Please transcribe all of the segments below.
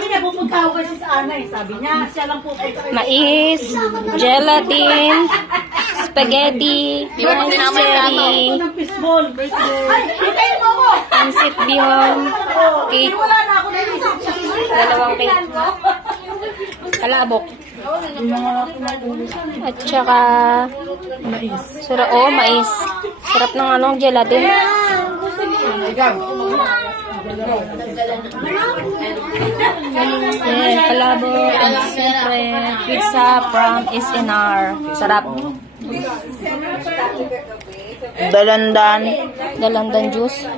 Sabi niya, pupunta ako kasi sa Anay. Sabi niya, siya lang pupunta. Mais, gelatin, spaghetti, rice cherry, pansit bihon, cake, dalawang cake, kalabok, at saka mais. Sarap ng anong gelatin. Kalabok, and siyempre, pizza from SNR. Sarap. Dalandan juice.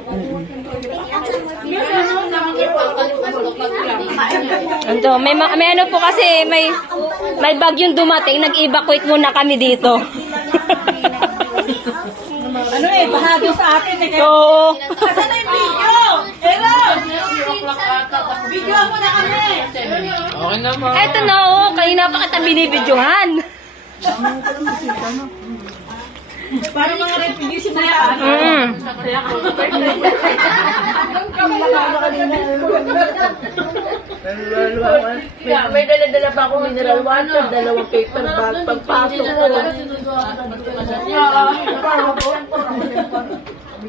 Ito, may ano po kasi, may bagyong dumating, nag-evacuate muna kami dito. Ano bahagi sa atin eh. Oo. Kasi na yung video. Hello! Video mo na kami. Okay naman. Eto na, kanina pa kita binibidyohan. Para mga refugees na yan. May dala-dala pa akong mineral water, dalawang paper bag, pagpasok ko.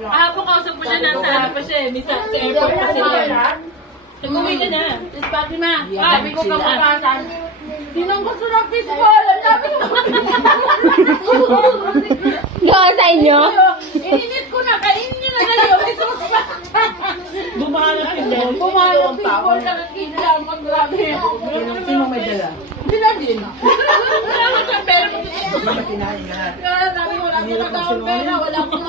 Ako kausap mo siya nasa pa siya. Sa airport pa sila. Umuwi ka na. Fatima, sabi ko kamukasan. Sinong gusto ng fishball? Ang dami mo. Gawin sa inyo? Ininit ko na. Kainin nyo na ngayon. Bumalap yun. Bumalap fishball na nakikita. Maglabi. Sino may dala? Sila din. Pero wala akong pera. Wala akong